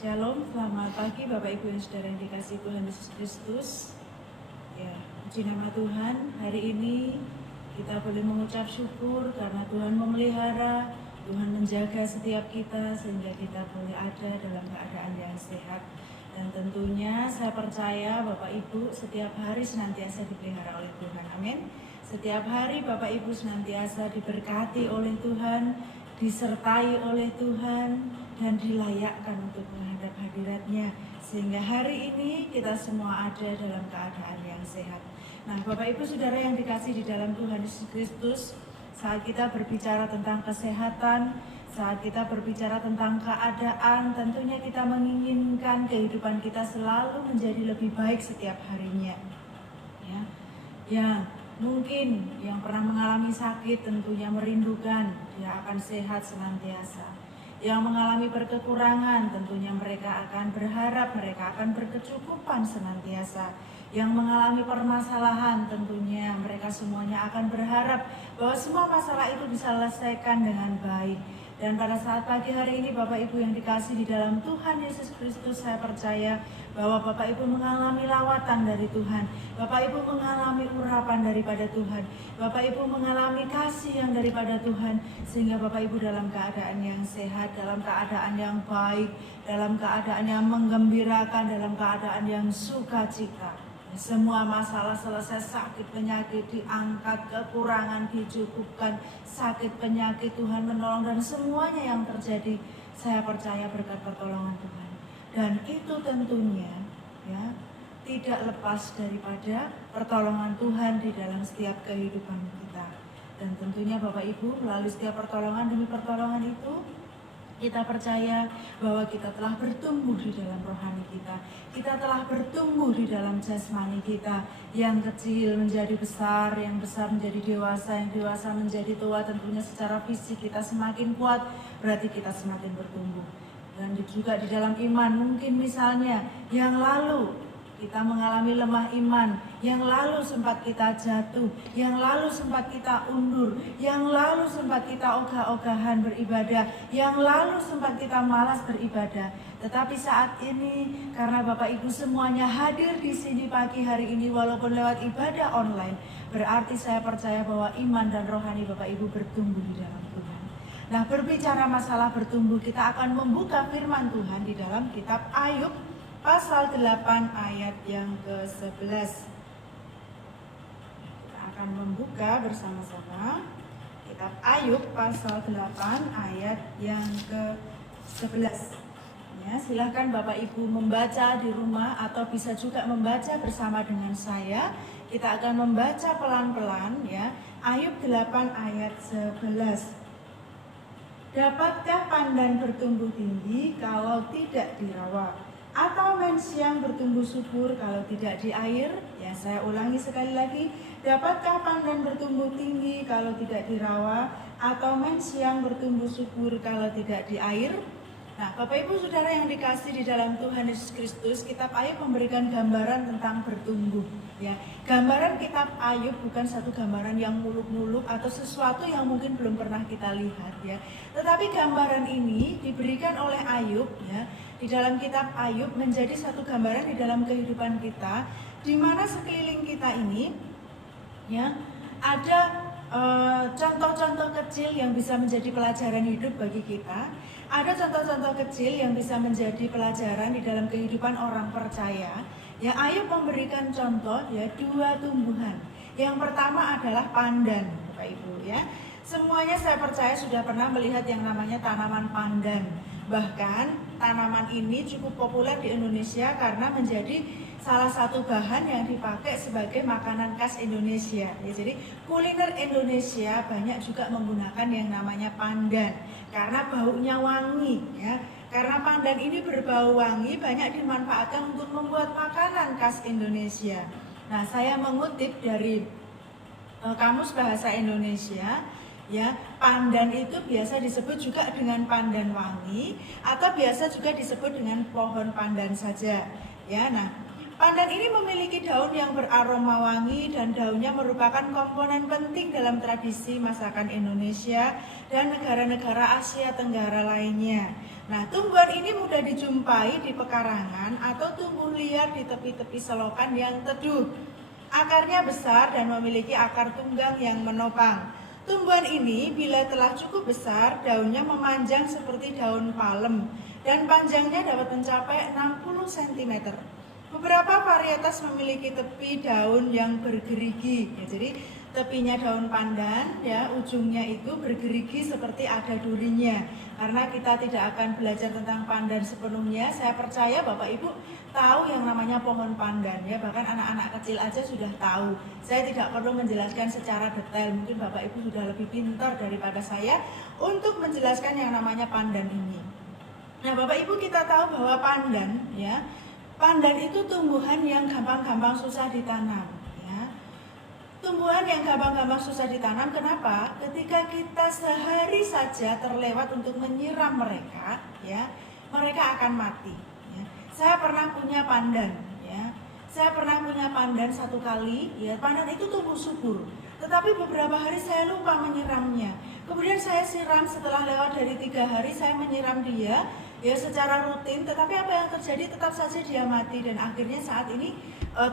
Shalom, selamat pagi Bapak Ibu dan Saudara yang dikasihi Tuhan Yesus Kristus. Ya, puji nama Tuhan. Hari ini kita boleh mengucap syukur karena Tuhan memelihara, Tuhan menjaga setiap kita sehingga kita boleh ada dalam keadaan yang sehat. Dan tentunya saya percaya Bapak Ibu setiap hari senantiasa dipelihara oleh Tuhan. Amin. Setiap hari Bapak Ibu senantiasa diberkati oleh Tuhan, disertai oleh Tuhan, dan dilayakkan untuk menghadap hadirat-Nya, sehingga hari ini kita semua ada dalam keadaan yang sehat. Nah, Bapak Ibu Saudara yang dikasihi di dalam Tuhan Yesus Kristus, saat kita berbicara tentang kesehatan, saat kita berbicara tentang keadaan, tentunya kita menginginkan kehidupan kita selalu menjadi lebih baik setiap harinya. Ya, mungkin yang pernah mengalami sakit tentunya merindukan dia akan sehat senantiasa. Yang mengalami berkekurangan tentunya mereka akan berharap mereka akan berkecukupan senantiasa. Yang mengalami permasalahan tentunya mereka semuanya akan berharap bahwa semua masalah itu diselesaikan dengan baik. Dan pada saat pagi hari ini Bapak Ibu yang dikasihi di dalam Tuhan Yesus Kristus, saya percaya bahwa Bapak Ibu mengalami lawatan dari Tuhan, Bapak Ibu mengalami urapan daripada Tuhan, Bapak Ibu mengalami kasih yang daripada Tuhan, sehingga Bapak Ibu dalam keadaan yang sehat, dalam keadaan yang baik, dalam keadaan yang menggembirakan, dalam keadaan yang sukacita. Semua masalah selesai, sakit penyakit diangkat, kekurangan dicukupkan, sakit penyakit Tuhan menolong, dan semuanya yang terjadi saya percaya berkat pertolongan Tuhan. Dan itu tentunya ya tidak lepas daripada pertolongan Tuhan di dalam setiap kehidupan kita. Dan tentunya Bapak Ibu melalui setiap pertolongan demi pertolongan itu kita percaya bahwa kita telah bertumbuh di dalam rohani kita. Kita telah bertumbuh di dalam jasmani kita. Yang kecil menjadi besar, yang besar menjadi dewasa, yang dewasa menjadi tua. Tentunya secara fisik kita semakin kuat, berarti kita semakin bertumbuh. Dan juga di dalam iman, mungkin misalnya yang lalu kita mengalami lemah iman, yang lalu sempat kita jatuh, yang lalu sempat kita undur, yang lalu sempat kita ogah-ogahan beribadah, yang lalu sempat kita malas beribadah. Tetapi saat ini karena Bapak Ibu semuanya hadir di sini pagi hari ini walaupun lewat ibadah online, berarti saya percaya bahwa iman dan rohani Bapak Ibu bertumbuh di dalam Tuhan. Nah, berbicara masalah bertumbuh, kita akan membuka firman Tuhan di dalam kitab Ayub Pasal 8 ayat yang ke-11. Kita akan membuka bersama-sama kitab Ayub pasal 8 ayat yang ke-11. Ya, silahkan Bapak Ibu membaca di rumah atau bisa juga membaca bersama dengan saya. Kita akan membaca pelan-pelan ya. Ayub 8 ayat 11. Dapatkah pandan bertumbuh tinggi kalau tidak dirawat? Atau mensiang bertumbuh subur kalau tidak di air? Ya, saya ulangi sekali lagi. Dapatkah pandan bertumbuh tinggi kalau tidak dirawat? Atau mensiang bertumbuh subur kalau tidak di air? Nah, Bapak Ibu Saudara yang dikasihi di dalam Tuhan Yesus Kristus, kitab Ayub memberikan gambaran tentang bertumbuh. Ya, gambaran kitab Ayub bukan satu gambaran yang muluk-muluk atau sesuatu yang mungkin belum pernah kita lihat ya. Tetapi gambaran ini diberikan oleh Ayub ya. Di dalam kitab Ayub menjadi satu gambaran di dalam kehidupan kita, di mana sekeliling kita ini ya ada contoh-contoh kecil yang bisa menjadi pelajaran hidup bagi kita. Ada contoh-contoh kecil yang bisa menjadi pelajaran di dalam kehidupan orang percaya. Ya, Ayub memberikan contoh ya 2 tumbuhan. Yang pertama adalah pandan, Bapak Ibu ya. Semuanya saya percaya sudah pernah melihat yang namanya tanaman pandan. Bahkan tanaman ini cukup populer di Indonesia karena menjadi salah satu bahan yang dipakai sebagai makanan khas Indonesia. Ya, jadi kuliner Indonesia banyak juga menggunakan yang namanya pandan karena baunya wangi ya. Karena pandan ini berbau wangi, banyak dimanfaatkan untuk membuat makanan khas Indonesia. Nah, saya mengutip dari Kamus Bahasa Indonesia. Ya, pandan itu biasa disebut juga dengan pandan wangi atau biasa juga disebut dengan pohon pandan saja. Ya, nah, Pandan ini memiliki daun yang beraroma wangi dan daunnya merupakan komponen penting dalam tradisi masakan Indonesia dan negara-negara Asia Tenggara lainnya. Nah, tumbuhan ini mudah dijumpai di pekarangan atau tumbuh liar di tepi-tepi selokan yang teduh. Akarnya besar dan memiliki akar tunggang yang menopang. Tumbuhan ini bila telah cukup besar, daunnya memanjang seperti daun palem dan panjangnya dapat mencapai 60 cm. Beberapa varietas memiliki tepi daun yang bergerigi, ya, jadi tepinya daun pandan, ya, ujungnya itu bergerigi seperti ada durinya. Karena kita tidak akan belajar tentang pandan sepenuhnya, saya percaya Bapak Ibu tahu yang namanya pohon pandan, ya, bahkan anak-anak kecil aja sudah tahu. Saya tidak perlu menjelaskan secara detail, mungkin Bapak Ibu sudah lebih pintar daripada saya untuk menjelaskan yang namanya pandan ini. Nah, Bapak Ibu, kita tahu bahwa pandan, ya, pandan itu tumbuhan yang gampang-gampang susah ditanam, ya. Tumbuhan yang gampang-gampang susah ditanam, kenapa? Ketika kita sehari saja terlewat untuk menyiram mereka, ya, mereka akan mati. Ya. Saya pernah punya pandan, ya. Saya pernah punya pandan satu kali, ya. Pandan itu tumbuh subur, tetapi beberapa hari saya lupa menyiramnya. Kemudian saya siram setelah lewat dari 3 hari, saya menyiram dia, ya, secara rutin, tetapi apa yang terjadi, tetap saja dia mati dan akhirnya saat ini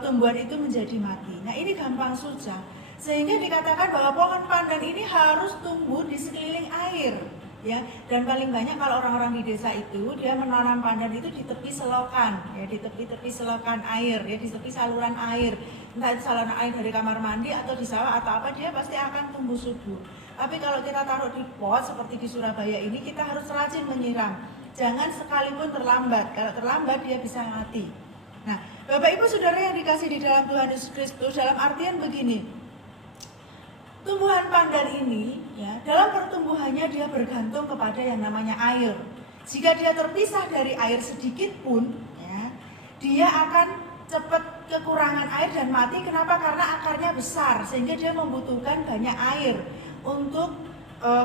tumbuhan itu menjadi mati. Nah, ini gampang susah, sehingga dikatakan bahwa pohon pandan ini harus tumbuh di sekeliling air, ya. Dan paling banyak kalau orang-orang di desa itu dia menanam pandan itu di tepi selokan, ya, di tepi-tepi selokan air, ya, di tepi saluran air, entah itu saluran air dari kamar mandi atau di sawah atau apa, dia pasti akan tumbuh subur. Tapi kalau kita taruh di pot seperti di Surabaya ini, kita harus rajin menyiram. Jangan sekalipun terlambat, kalau terlambat dia bisa mati. Nah, Bapak Ibu Saudara yang dikasih di dalam Tuhan Yesus Kristus, dalam artian begini, tumbuhan pandan ini, ya, dalam pertumbuhannya dia bergantung kepada yang namanya air. Jika dia terpisah dari air sedikit pun, ya, dia akan cepat kekurangan air dan mati. Kenapa? Karena akarnya besar, sehingga dia membutuhkan banyak air untuk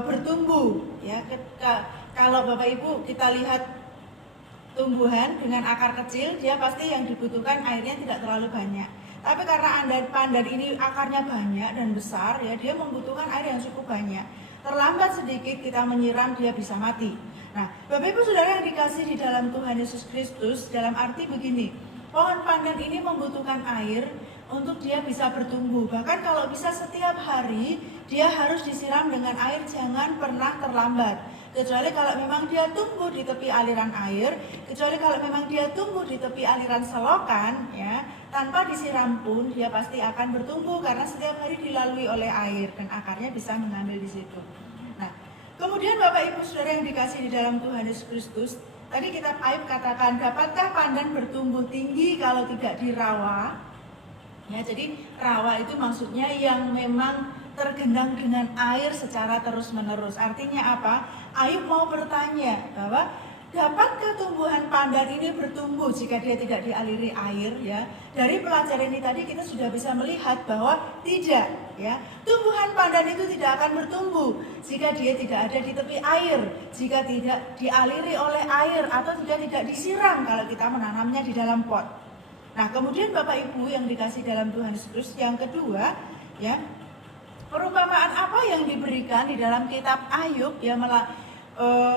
bertumbuh, ya. Kalau Bapak Ibu kita lihat tumbuhan dengan akar kecil, dia pasti yang dibutuhkan airnya tidak terlalu banyak. Tapi karena pandan ini akarnya banyak dan besar, ya, dia membutuhkan air yang cukup banyak. Terlambat sedikit kita menyiram, dia bisa mati. Nah, Bapak Ibu Saudara yang dikasih di dalam Tuhan Yesus Kristus, dalam arti begini, pohon pandan ini membutuhkan air untuk dia bisa bertumbuh. Bahkan kalau bisa setiap hari dia harus disiram dengan air, jangan pernah terlambat. Kecuali kalau memang dia tumbuh di tepi aliran air, kecuali kalau memang dia tumbuh di tepi aliran selokan, ya, tanpa disiram pun dia pasti akan bertumbuh karena setiap hari dilalui oleh air dan akarnya bisa mengambil di situ. Nah, kemudian Bapak Ibu Saudara yang dikasih di dalam Tuhan Yesus Kristus, tadi kita katakan, dapatkah pandan bertumbuh tinggi kalau tidak dirawa? Ya, jadi rawa itu maksudnya yang memang tergenang dengan air secara terus-menerus. Artinya apa? Ayub mau bertanya bahwa dapatkah tumbuhan pandan ini bertumbuh jika dia tidak dialiri air, ya? Dari pelajaran ini tadi kita sudah bisa melihat bahwa tidak, ya. Tumbuhan pandan itu tidak akan bertumbuh jika dia tidak ada di tepi air, jika tidak dialiri oleh air atau tidak disiram kalau kita menanamnya di dalam pot. Nah, kemudian Bapak Ibu yang dikasih dalam Tuhan Yesus, yang kedua, ya, perumpamaan apa yang diberikan di dalam kitab Ayub, ya,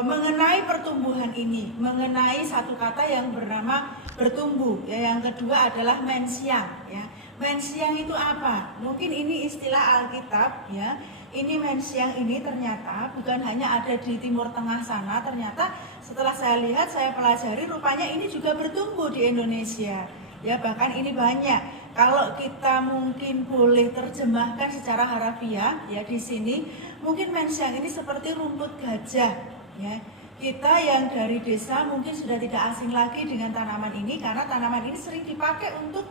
mengenai pertumbuhan ini, mengenai satu kata yang bernama bertumbuh, ya. Yang kedua adalah mensiang, ya. Mensiang itu apa? Mungkin ini istilah Alkitab, ya. Ini mensiang ini ternyata bukan hanya ada di Timur Tengah sana, ternyata setelah saya lihat, saya pelajari, rupanya ini juga bertumbuh di Indonesia. Ya, bahkan ini banyak. Kalau kita mungkin boleh terjemahkan secara harafiah, ya, di sini mungkin mensiang ini seperti rumput gajah, ya. Kita yang dari desa mungkin sudah tidak asing lagi dengan tanaman ini karena tanaman ini sering dipakai untuk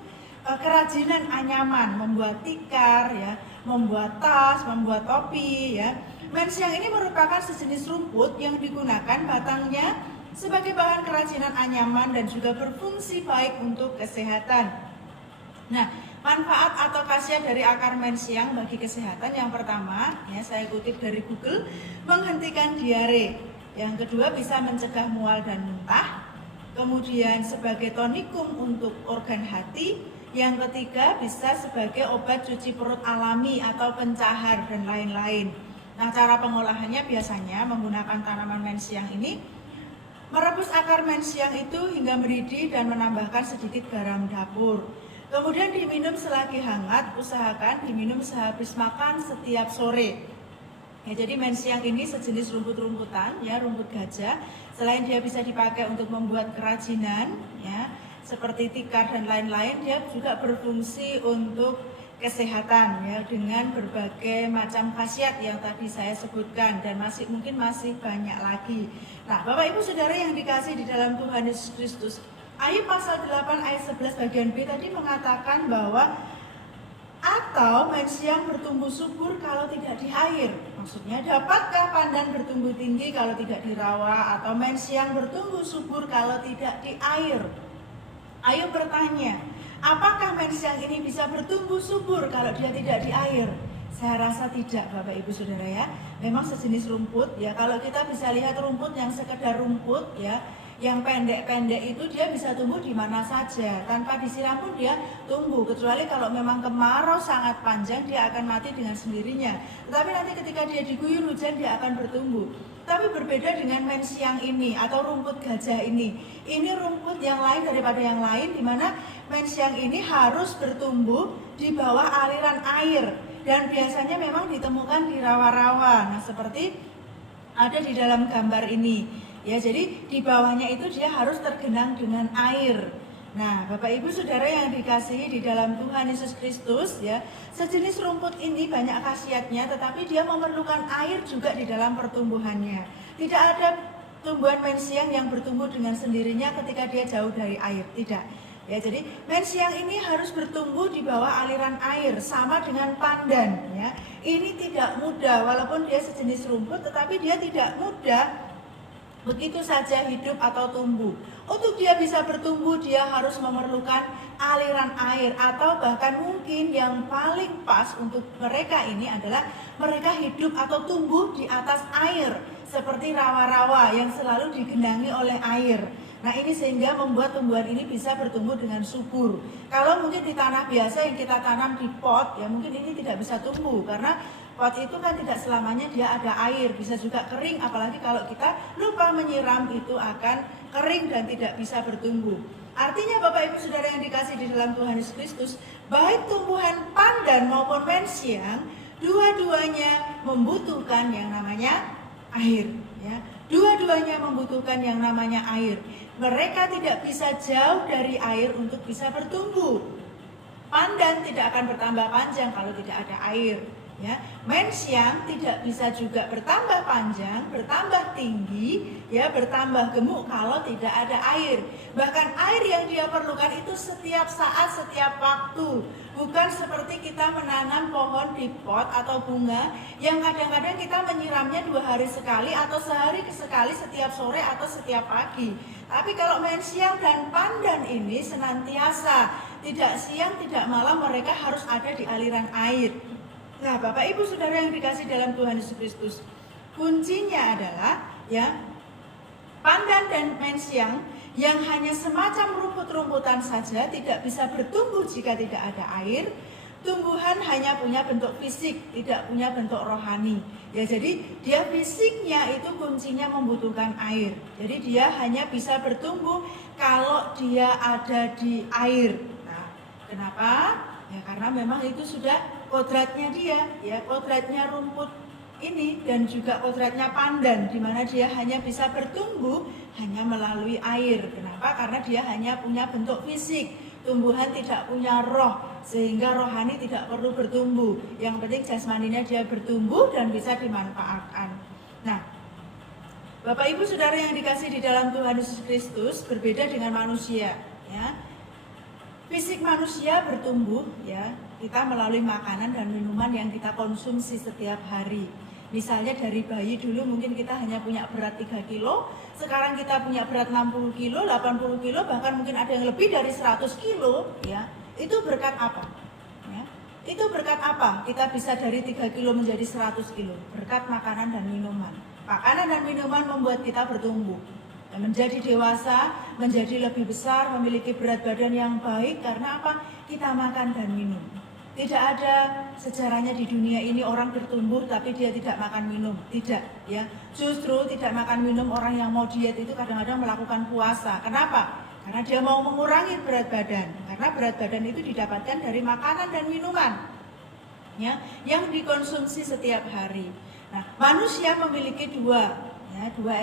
kerajinan anyaman, membuat tikar, ya, membuat tas, membuat topi, ya. Mensiang ini merupakan sejenis rumput yang digunakan batangnya sebagai bahan kerajinan anyaman dan juga berfungsi baik untuk kesehatan. Nah, manfaat atau khasiat dari akar mensiang bagi kesehatan, yang pertama, ya, saya kutip dari Google, menghentikan diare. Yang kedua, bisa mencegah mual dan muntah. kemudian sebagai tonikum untuk organ hati, yang ketiga bisa sebagai obat cuci perut alami atau pencahar dan lain-lain. Nah, cara pengolahannya biasanya menggunakan tanaman mensiang ini, merebus akar mensiang itu hingga mendidih dan menambahkan sedikit garam dapur. Kemudian diminum selagi hangat, usahakan diminum sehabis makan setiap sore. Ya, jadi mensiang ini sejenis rumput-rumputan, ya, rumput gajah. Selain dia bisa dipakai untuk membuat kerajinan, ya, seperti tikar dan lain-lain, dia juga berfungsi untuk kesehatan, ya, dengan berbagai macam khasiat yang tadi saya sebutkan dan mungkin masih banyak lagi. Nah, Bapak Ibu Saudara yang dikasih di dalam Tuhan Yesus Kristus, Ayub pasal 8 ayat 11 bagian B tadi mengatakan bahwa atau mensiang bertumbuh subur kalau tidak di air. Maksudnya, dapatkah pandan bertumbuh tinggi kalau tidak di rawa, atau mensiang bertumbuh subur kalau tidak di air? Ayub bertanya, apakah mensiang ini bisa bertumbuh subur kalau dia tidak di air? Saya rasa tidak, Bapak Ibu Saudara, ya. Memang sejenis rumput, ya. Kalau kita bisa lihat rumput yang sekedar rumput, ya, yang pendek-pendek itu dia bisa tumbuh di mana saja, tanpa disiram pun dia tumbuh, kecuali kalau memang kemarau sangat panjang dia akan mati dengan sendirinya. Tetapi nanti ketika dia diguyur hujan dia akan bertumbuh. Tapi berbeda dengan mensiang ini atau rumput gajah ini rumput yang lain daripada yang lain, di mana mensiang ini harus bertumbuh di bawah aliran air dan biasanya memang ditemukan di rawa-rawa. Nah, seperti ada di dalam gambar ini. Ya, jadi di bawahnya itu dia harus tergenang dengan air. Nah, Bapak Ibu Saudara yang dikasihi di dalam Tuhan Yesus Kristus, ya, sejenis rumput ini banyak khasiatnya, tetapi dia memerlukan air juga di dalam pertumbuhannya. Tidak ada tumbuhan mensiang yang bertumbuh dengan sendirinya ketika dia jauh dari air, tidak. Ya, jadi mensiang ini harus bertumbuh di bawah aliran air, sama dengan pandan. Ya, ini tidak mudah, walaupun dia sejenis rumput, tetapi dia tidak mudah begitu saja hidup atau tumbuh. Untuk dia bisa bertumbuh, dia harus memerlukan aliran air, atau bahkan mungkin yang paling pas untuk mereka ini adalah mereka hidup atau tumbuh di atas air, seperti rawa-rawa yang selalu digenangi oleh air. Nah, ini sehingga membuat tumbuhan ini bisa bertumbuh dengan subur. Kalau mungkin di tanah biasa yang kita tanam di pot, ya mungkin ini tidak bisa tumbuh, karena pot itu kan tidak selamanya dia ada air, bisa juga kering, apalagi kalau kita lupa menyiram itu akan kering dan tidak bisa bertumbuh. Artinya Bapak Ibu Saudara yang dikasih di dalam Tuhan Yesus Kristus, baik tumbuhan pandan maupun mensiang, dua-duanya membutuhkan yang namanya air, ya. Dua-duanya membutuhkan yang namanya air. Mereka tidak bisa jauh dari air untuk bisa bertumbuh. Pandan tidak akan bertambah panjang kalau tidak ada air. Ya, mensiang tidak bisa juga bertambah panjang, bertambah tinggi, ya, bertambah gemuk kalau tidak ada air. Bahkan air yang dia perlukan itu setiap saat, setiap waktu. Bukan seperti kita menanam pohon di pot atau bunga yang kadang-kadang kita menyiramnya 2 hari sekali atau sehari sekali setiap sore atau setiap pagi. Tapi kalau mensiang dan pandan ini senantiasa, tidak siang tidak malam mereka harus ada di aliran air. Nah, Bapak Ibu Saudara yang dikasih dalam Tuhan Yesus Kristus, kuncinya adalah, ya, pandan dan mensiang yang hanya semacam rumput-rumputan saja tidak bisa bertumbuh jika tidak ada air. Tumbuhan hanya punya bentuk fisik, tidak punya bentuk rohani. Ya, jadi dia fisiknya itu kuncinya membutuhkan air. Jadi dia hanya bisa bertumbuh kalau dia ada di air. Nah, kenapa? Ya, karena memang itu sudah kodratnya dia, ya, kodratnya rumput ini dan juga kodratnya pandan, di mana dia hanya bisa bertumbuh hanya melalui air. Kenapa? Karena dia hanya punya bentuk fisik. Tumbuhan tidak punya roh, sehingga rohani tidak perlu bertumbuh. Yang penting jasmaninya dia bertumbuh dan bisa dimanfaatkan. Nah, Bapak Ibu Saudara yang dikasih di dalam Tuhan Yesus Kristus, berbeda dengan manusia, ya. Fisik manusia bertumbuh, ya, kita melalui makanan dan minuman yang kita konsumsi setiap hari. Misalnya dari bayi dulu mungkin kita hanya punya berat 3 kilo, sekarang kita punya berat 60 kilo, 80 kilo, bahkan mungkin ada yang lebih dari 100 kilo, ya. Itu berkat apa? Ya. Itu berkat apa? Kita bisa dari 3 kilo menjadi 100 kilo, berkat makanan dan minuman. Makanan dan minuman membuat kita bertumbuh. menjadi dewasa, menjadi lebih besar, memiliki berat badan yang baik. Karena apa? Kita makan dan minum. Tidak ada sejarahnya di dunia ini orang bertumbuh tapi dia tidak makan minum. Tidak, ya. Justru tidak makan minum, orang yang mau diet itu kadang-kadang melakukan puasa. Kenapa? Karena dia mau mengurangi berat badan. Karena berat badan itu didapatkan dari makanan dan minuman, ya, yang dikonsumsi setiap hari. Nah, manusia memiliki dua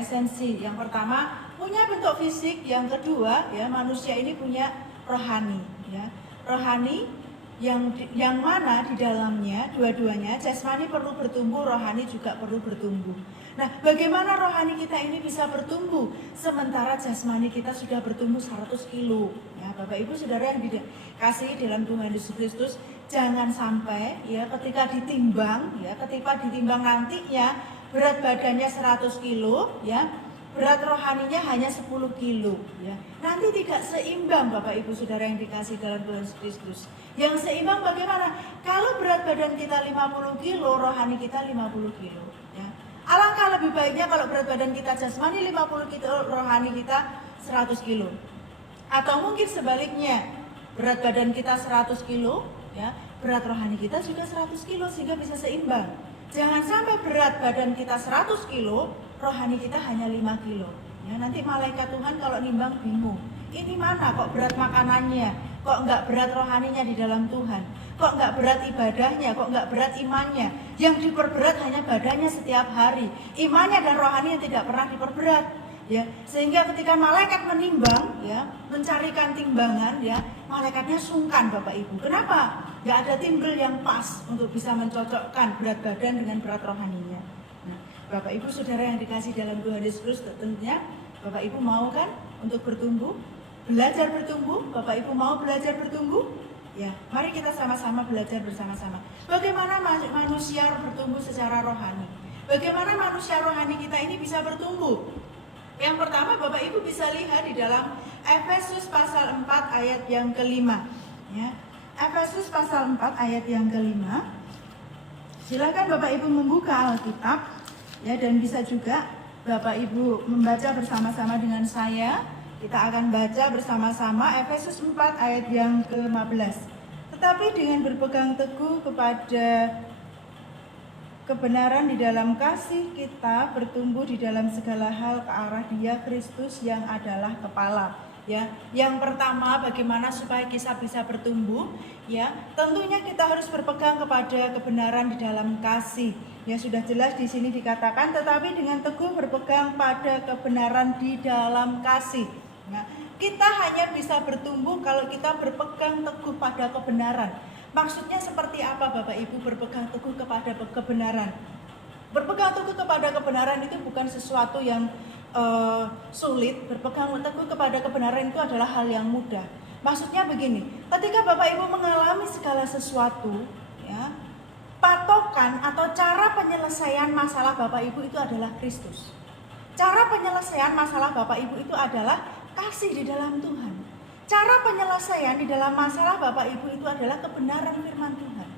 esensi. Yang pertama punya bentuk fisik, yang kedua ya manusia ini punya rohani, ya. Rohani yang mana di dalamnya dua-duanya jasmani perlu bertumbuh, rohani juga perlu bertumbuh. Nah, bagaimana rohani kita ini bisa bertumbuh sementara jasmani kita sudah bertumbuh 100 kilo? Ya, Bapak Ibu Saudara yang dikasihi dalam Tuhan Yesus Kristus, jangan sampai ya ketika ditimbang nantinya berat badannya 100 kilo, ya, berat rohaninya hanya 10 kilo, ya. Nanti tidak seimbang Bapak Ibu Saudara yang dikasihi dalam Tuhan Yesus Kristus. Yang seimbang bagaimana? Kalau berat badan kita 50 kilo, rohani kita 50 kilo, ya. Alangkah lebih baiknya kalau berat badan kita jasmani 50 kilo, rohani kita 100 kilo. Atau mungkin sebaliknya, berat badan kita 100 kilo, ya, berat rohani kita juga 100 kilo sehingga bisa seimbang. Jangan sampai berat badan kita 100 kilo, rohani kita hanya 5 kilo. Ya, nanti malaikat Tuhan kalau nimbang bingung. Ini mana kok berat makanannya? Kok enggak berat rohaninya di dalam Tuhan? Kok enggak berat ibadahnya? Kok enggak berat imannya? Yang diperberat hanya badannya setiap hari. Imannya dan rohani yang tidak pernah diperberat. Ya, sehingga ketika malaikat menimbang, ya, mencarikan timbangan, ya, malaikatnya sungkan Bapak Ibu. Kenapa? Enggak ada timbel yang pas untuk bisa mencocokkan berat badan dengan berat rohaninya. Nah, Bapak Ibu Saudara yang dikasihi dalam Tuhan Yesus, tentunya Bapak Ibu mau kan untuk bertumbuh? Belajar bertumbuh, Bapak Ibu mau belajar bertumbuh? Ya, mari kita sama-sama belajar bersama-sama. Bagaimana manusia bertumbuh secara rohani? Bagaimana manusia rohani kita ini bisa bertumbuh? Yang pertama Bapak Ibu bisa lihat di dalam Efesus pasal 4 ayat yang kelima, ya. Efesus pasal 4 ayat yang kelima. Silakan Bapak Ibu membuka Alkitab, ya, dan bisa juga Bapak Ibu membaca bersama-sama dengan saya. Kita akan baca bersama-sama Efesus 4 ayat yang ke-15. Tetapi dengan berpegang teguh kepada kebenaran di dalam kasih, kita bertumbuh di dalam segala hal ke arah Dia Kristus yang adalah kepala. Ya, yang pertama bagaimana supaya kita bisa bertumbuh? Ya, tentunya kita harus berpegang kepada kebenaran di dalam kasih. Ya, sudah jelas di sini dikatakan, tetapi dengan teguh berpegang pada kebenaran di dalam kasih. Nah, kita hanya bisa bertumbuh kalau kita berpegang teguh pada kebenaran. Maksudnya seperti apa Bapak Ibu berpegang teguh kepada kebenaran? Berpegang teguh kepada kebenaran itu bukan sesuatu yang sulit. Berpegang teguh kepada kebenaran itu adalah hal yang mudah. Maksudnya begini, ketika Bapak Ibu mengalami segala sesuatu, ya, patokan atau cara penyelesaian masalah Bapak Ibu itu adalah Kristus. Cara penyelesaian masalah Bapak Ibu itu adalah kasih di dalam Tuhan. Cara penyelesaian di dalam masalah Bapak Ibu itu adalah kebenaran firman Tuhan.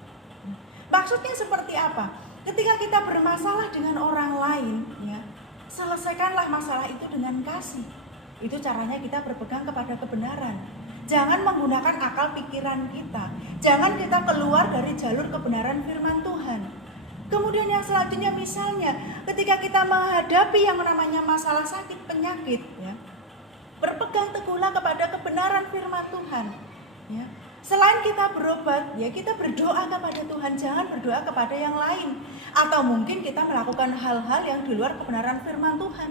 Maksudnya seperti apa? Ketika kita bermasalah dengan orang lain, ya, selesaikanlah masalah itu dengan kasih. Itu caranya kita berpegang kepada kebenaran. Jangan menggunakan akal pikiran kita. Jangan kita keluar dari jalur kebenaran firman Tuhan. Kemudian yang selanjutnya misalnya ketika kita menghadapi yang namanya masalah sakit penyakit, ya, berpegang teguhlah kepada kebenaran firman Tuhan. Ya. Selain kita berobat, ya, kita berdoa kepada Tuhan, jangan berdoa kepada yang lain. Atau mungkin kita melakukan hal-hal yang di luar kebenaran firman Tuhan.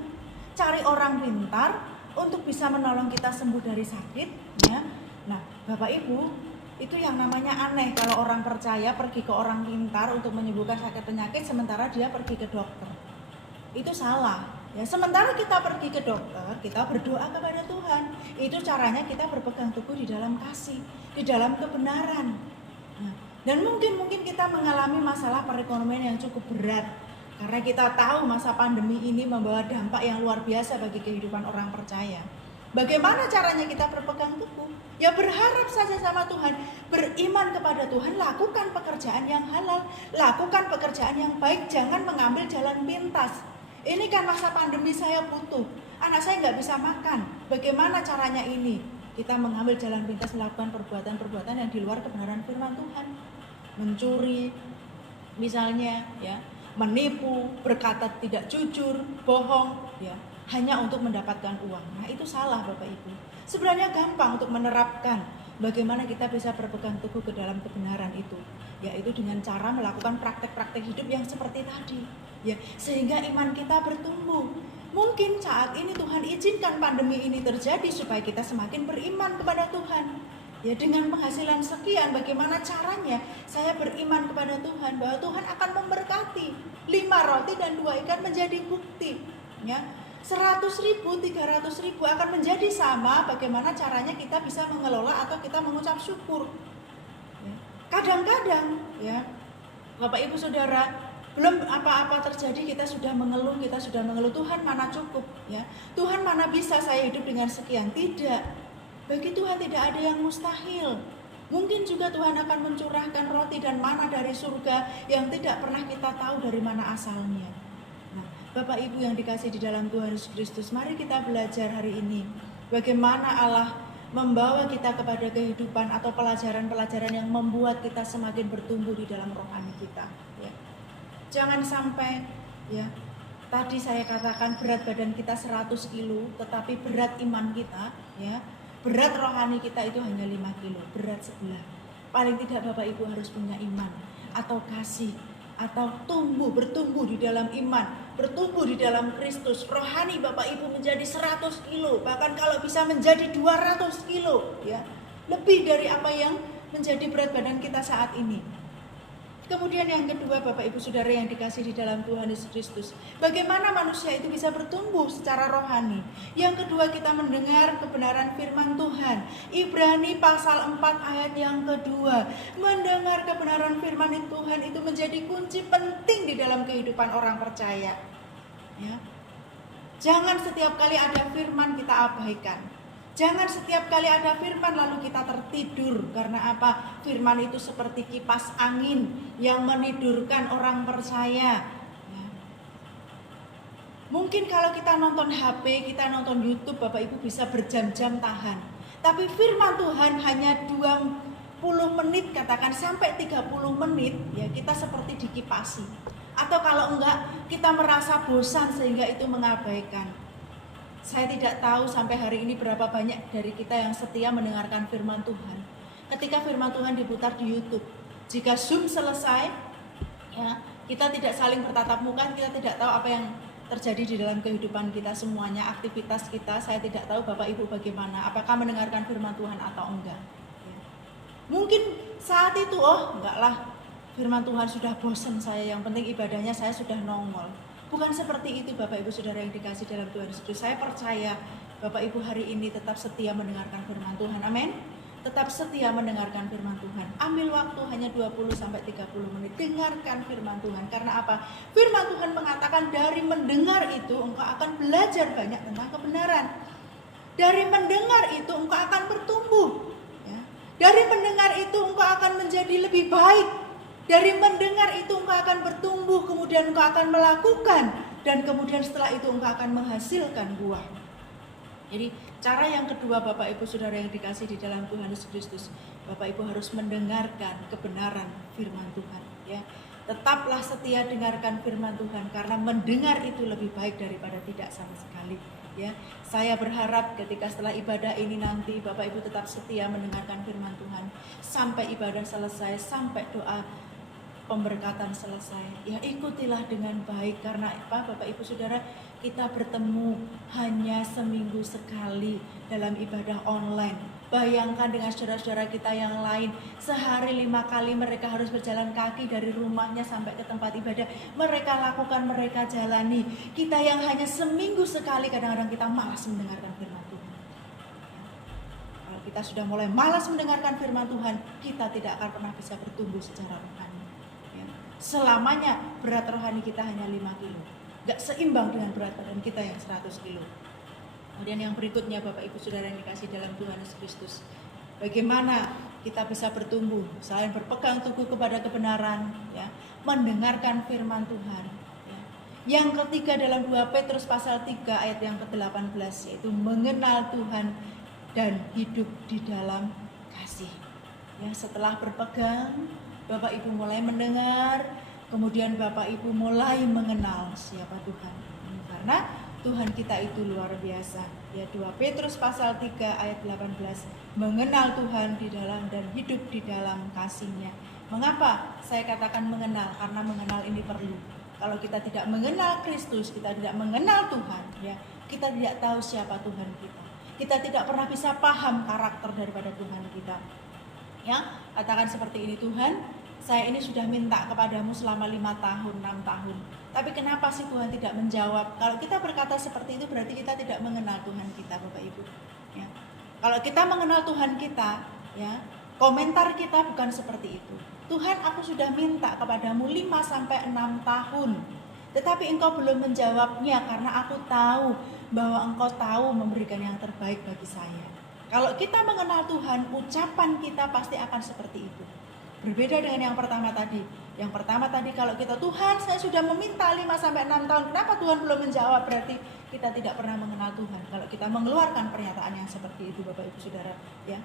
Cari orang pintar untuk bisa menolong kita sembuh dari sakit. Ya. Nah, Bapak Ibu, itu yang namanya aneh kalau orang percaya pergi ke orang pintar untuk menyembuhkan sakit penyakit sementara dia pergi ke dokter. Itu salah. Ya, sementara kita pergi ke dokter, kita berdoa kepada Tuhan. Itu caranya kita berpegang teguh di dalam kasih, di dalam kebenaran. Nah, dan mungkin kita mengalami masalah perekonomian yang cukup berat. Karena kita tahu masa pandemi ini membawa dampak yang luar biasa bagi kehidupan orang percaya. Bagaimana caranya kita berpegang teguh? Ya berharap saja sama Tuhan, beriman kepada Tuhan, lakukan pekerjaan yang halal, lakukan pekerjaan yang baik, jangan mengambil jalan pintas. Ini kan masa pandemi, saya butuh. Anak saya nggak bisa makan. Bagaimana caranya ini? Kita mengambil jalan pintas, melakukan perbuatan-perbuatan yang di luar kebenaran firman Tuhan. Mencuri, misalnya, ya, menipu, berkata tidak jujur, bohong, ya, hanya untuk mendapatkan uang. Nah, itu salah Bapak Ibu. Sebenarnya gampang untuk menerapkan bagaimana kita bisa berpegang teguh ke dalam kebenaran itu, yaitu dengan cara melakukan praktek-praktek hidup yang seperti tadi, ya, sehingga iman kita bertumbuh. Mungkin saat ini Tuhan izinkan pandemi ini terjadi supaya kita semakin beriman kepada Tuhan. Ya, dengan penghasilan sekian, bagaimana caranya saya beriman kepada Tuhan bahwa Tuhan akan memberkati. 5 roti dan 2 ikan menjadi bukti, ya. 100.000, 300.000 akan menjadi sama. Bagaimana caranya kita bisa mengelola atau kita mengucap syukur, ya. Kadang-kadang, ya, Bapak Ibu Saudara, belum apa-apa terjadi kita sudah mengeluh, Tuhan mana cukup, ya. Tuhan mana bisa saya hidup dengan sekian. Tidak. Bagi Tuhan tidak ada yang mustahil. Mungkin juga Tuhan akan mencurahkan roti dan mana dari surga yang tidak pernah kita tahu dari mana asalnya. Nah, Bapak Ibu yang dikasih di dalam Tuhan Yesus Kristus, mari kita belajar hari ini bagaimana Allah membawa kita kepada kehidupan atau pelajaran-pelajaran yang membuat kita semakin bertumbuh di dalam rohani kita, ya. Jangan sampai, ya, tadi saya katakan berat badan kita 100 kilo, tetapi berat iman kita, ya, berat rohani kita itu hanya 5 kilo, berat sebelah. Paling tidak Bapak Ibu harus punya iman atau kasih, atau bertumbuh di dalam iman, bertumbuh di dalam Kristus. Rohani Bapak Ibu menjadi 100 kilo, bahkan kalau bisa menjadi 200 kilo, ya, lebih dari apa yang menjadi berat badan kita saat ini. Kemudian yang kedua Bapak Ibu Saudara yang dikasih di dalam Tuhan Yesus Kristus, bagaimana manusia itu bisa bertumbuh secara rohani. Yang kedua, kita mendengar kebenaran firman Tuhan. Ibrani pasal 4 ayat yang kedua, mendengar kebenaran firman Tuhan itu menjadi kunci penting di dalam kehidupan orang percaya, ya. Jangan setiap kali ada firman kita abaikan. Jangan setiap kali ada firman lalu kita tertidur. Karena apa? Firman itu seperti kipas angin yang menidurkan orang percaya, ya. Mungkin kalau kita nonton HP, kita nonton YouTube, Bapak Ibu bisa berjam-jam tahan. Tapi firman Tuhan hanya 20 menit, katakan sampai 30 menit, ya, kita seperti dikipasi. Atau kalau enggak, kita merasa bosan sehingga itu mengabaikan. Saya tidak tahu sampai hari ini berapa banyak dari kita yang setia mendengarkan firman Tuhan. Ketika firman Tuhan diputar di YouTube, jika Zoom selesai, ya, kita tidak saling bertatap muka, kita tidak tahu apa yang terjadi di dalam kehidupan kita semuanya, aktivitas kita. Saya tidak tahu Bapak Ibu bagaimana, apakah mendengarkan firman Tuhan atau enggak, ya. Mungkin saat itu, enggak lah, firman Tuhan sudah bosan saya, yang penting ibadahnya saya sudah nongol. Bukan seperti itu Bapak Ibu Saudara yang dikasih dalam Tuhan Yesus. Saya percaya Bapak Ibu hari ini tetap setia mendengarkan firman Tuhan. Amin. Tetap setia mendengarkan firman Tuhan. Ambil waktu hanya 20-30 menit. Dengarkan firman Tuhan. Karena apa? Firman Tuhan mengatakan dari mendengar itu engkau akan belajar banyak tentang kebenaran. Dari mendengar itu engkau akan bertumbuh, ya. Dari mendengar itu engkau akan menjadi lebih baik. Dari mendengar itu engkau akan bertumbuh, kemudian engkau akan melakukan, dan kemudian setelah itu engkau akan menghasilkan buah. Jadi cara yang kedua Bapak Ibu Saudara yang dikasih di dalam Tuhan Yesus Kristus, Bapak Ibu harus mendengarkan kebenaran firman Tuhan, ya. Tetaplah setia dengarkan firman Tuhan, karena mendengar itu lebih baik daripada tidak sama sekali, ya. Saya berharap ketika setelah ibadah ini nanti Bapak Ibu tetap setia mendengarkan firman Tuhan sampai ibadah selesai, sampai doa pemberkatan selesai, ya, ikutilah dengan baik. Karena apa Bapak Ibu Saudara, kita bertemu hanya seminggu sekali dalam ibadah online. Bayangkan dengan saudara-saudara kita yang lain, sehari 5 kali mereka harus berjalan kaki dari rumahnya sampai ke tempat ibadah. Mereka lakukan, mereka jalani. Kita yang hanya seminggu sekali, kadang-kadang kita malas mendengarkan firman Tuhan. Kalau kita sudah mulai malas mendengarkan firman Tuhan, kita tidak akan pernah bisa bertumbuh secara rohani. Selamanya berat rohani kita hanya 5 kilo. Gak seimbang dengan berat badan kita yang 100 kilo. Kemudian yang berikutnya Bapak Ibu Saudara yang dikasih dalam Tuhan Yesus Kristus, bagaimana kita bisa bertumbuh selain berpegang teguh kepada kebenaran, ya, mendengarkan firman Tuhan, ya. Yang ketiga dalam 2 Petrus pasal 3 ayat yang ke-18, yaitu mengenal Tuhan dan hidup di dalam kasih. Ya, setelah berpegang, Bapak Ibu mulai mendengar, kemudian Bapak Ibu mulai mengenal siapa Tuhan. Karena Tuhan kita itu luar biasa. Ya, 2 Petrus pasal 3 ayat 18, mengenal Tuhan di dalam dan hidup di dalam kasih-Nya. Mengapa saya katakan mengenal? Karena mengenal ini perlu. Kalau kita tidak mengenal Kristus, kita tidak mengenal Tuhan, ya, kita tidak tahu siapa Tuhan kita. Kita tidak pernah bisa paham karakter daripada Tuhan kita. Ya, katakan seperti ini, Tuhan, saya ini sudah minta kepadamu selama 5 tahun, 6 tahun. Tapi kenapa sih Tuhan tidak menjawab? Kalau kita berkata seperti itu berarti kita tidak mengenal Tuhan kita, Bapak Ibu. Ya. Kalau kita mengenal Tuhan kita, ya, komentar kita bukan seperti itu. Tuhan, aku sudah minta kepadamu 5 sampai 6 tahun. Tetapi engkau belum menjawabnya karena aku tahu bahwa engkau tahu memberikan yang terbaik bagi saya. Kalau kita mengenal Tuhan, ucapan kita pasti akan seperti itu. Berbeda dengan yang pertama tadi. Yang pertama tadi kalau kita, Tuhan saya sudah meminta 5 sampai 6 tahun. Kenapa Tuhan belum menjawab? Berarti kita tidak pernah mengenal Tuhan. Kalau kita mengeluarkan pernyataan yang seperti itu, Bapak Ibu Saudara, ya.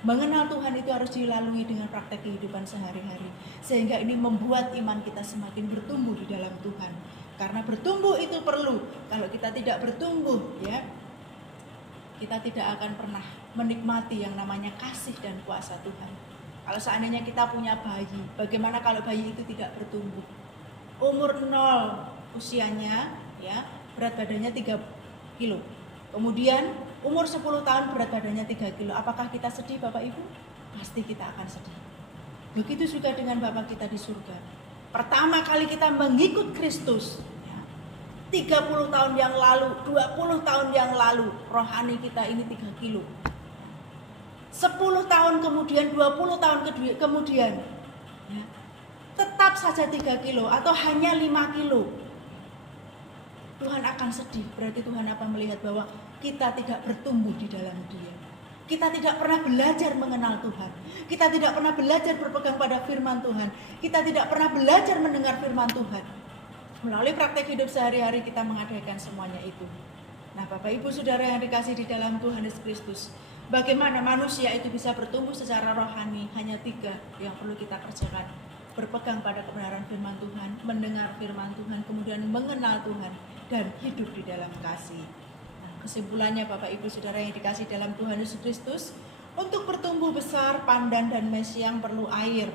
Mengenal Tuhan itu harus dilalui dengan praktek kehidupan sehari-hari. Sehingga ini membuat iman kita semakin bertumbuh di dalam Tuhan. Karena bertumbuh itu perlu. Kalau kita tidak bertumbuh, ya, kita tidak akan pernah menikmati yang namanya kasih dan kuasa Tuhan. Kalau seandainya kita punya bayi, bagaimana kalau bayi itu tidak bertumbuh? Umur 0 usianya, ya, berat badannya 3 kilo. Kemudian umur 10 tahun berat badannya 3 kilo. Apakah kita sedih, Bapak Ibu? Pasti kita akan sedih. Begitu juga dengan Bapak kita di surga. Pertama kali kita mengikut Kristus, ya, 30 tahun yang lalu, 20 tahun yang lalu, rohani kita ini 3 kilo. 10 tahun kemudian, 20 tahun kemudian, ya, tetap saja 3 kilo atau hanya 5 kilo. Tuhan akan sedih, berarti Tuhan akan melihat bahwa kita tidak bertumbuh di dalam Dia. Kita tidak pernah belajar mengenal Tuhan. Kita tidak pernah belajar berpegang pada firman Tuhan. Kita tidak pernah belajar mendengar firman Tuhan. Melalui praktek hidup sehari-hari kita mengadakan semuanya itu. Nah, Bapak Ibu Saudara yang dikasih di dalam Tuhan Yesus Kristus, bagaimana manusia itu bisa bertumbuh secara rohani? Hanya 3 yang perlu kita kerjakan. Berpegang pada kebenaran firman Tuhan, mendengar firman Tuhan, kemudian mengenal Tuhan, dan hidup di dalam kasih. Nah, kesimpulannya Bapak Ibu Saudara yang dikasih dalam Tuhan Yesus Kristus, untuk bertumbuh besar pandan dan mesyang perlu air.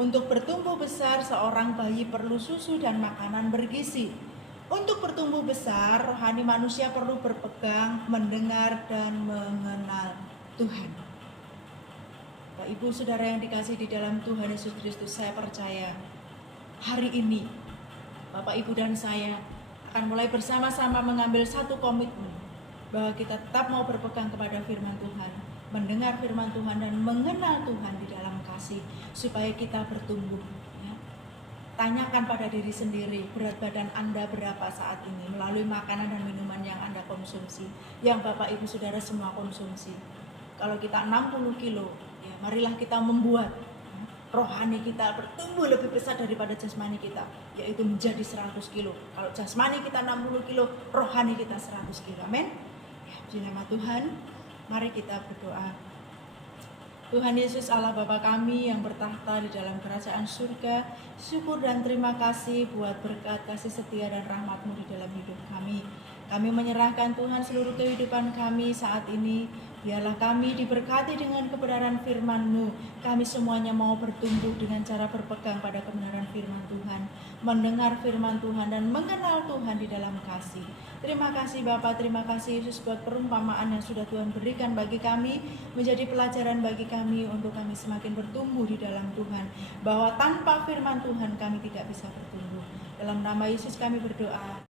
Untuk bertumbuh besar seorang bayi perlu susu dan makanan bergizi. Untuk bertumbuh besar rohani manusia perlu berpegang, mendengar dan mengenal Tuhan. Bapak Ibu Saudara yang dikasih di dalam Tuhan Yesus Kristus, saya percaya hari ini Bapak Ibu dan saya akan mulai bersama-sama mengambil satu komitmen bahwa kita tetap mau berpegang kepada firman Tuhan, mendengar firman Tuhan dan mengenal Tuhan di dalam kasih supaya kita bertumbuh. Ya. Tanyakan pada diri sendiri, berat badan Anda berapa saat ini melalui makanan dan minuman yang Anda konsumsi, yang Bapak Ibu Saudara semua konsumsi. Kalau kita 60 kilo, ya, marilah kita membuat rohani kita bertumbuh lebih besar daripada jasmani kita, yaitu menjadi 100 kilo. Kalau jasmani kita 60 kilo, rohani kita 100 kilo. Amin. Ya, di nama Tuhan, mari kita berdoa. Tuhan Yesus Allah Bapa kami yang bertahta di dalam kerajaan surga, syukur dan terima kasih buat berkat kasih setia dan rahmat-Mu di dalam hidup kami. Kami menyerahkan Tuhan seluruh kehidupan kami saat ini. Biarlah kami diberkati dengan kebenaran firman-Mu. Kami semuanya mau bertumbuh dengan cara berpegang pada kebenaran firman Tuhan, mendengar firman Tuhan dan mengenal Tuhan di dalam kasih. Terima kasih Bapa, terima kasih Yesus buat perumpamaan yang sudah Tuhan berikan bagi kami, menjadi pelajaran bagi kami untuk kami semakin bertumbuh di dalam Tuhan. Bahwa tanpa firman Tuhan kami tidak bisa bertumbuh. Dalam nama Yesus kami berdoa.